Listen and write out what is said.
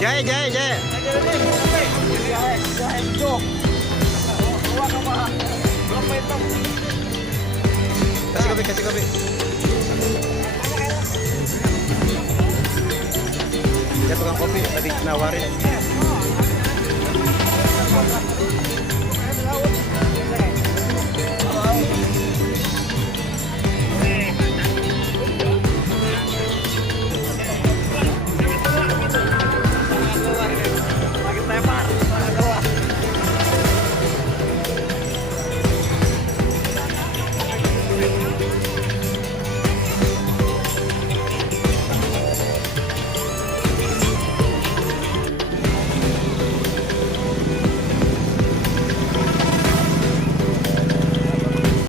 Jahe, jahe, jahe. Kasih kopi, kasih kopi. Dia tukang kopi tadi nawarin.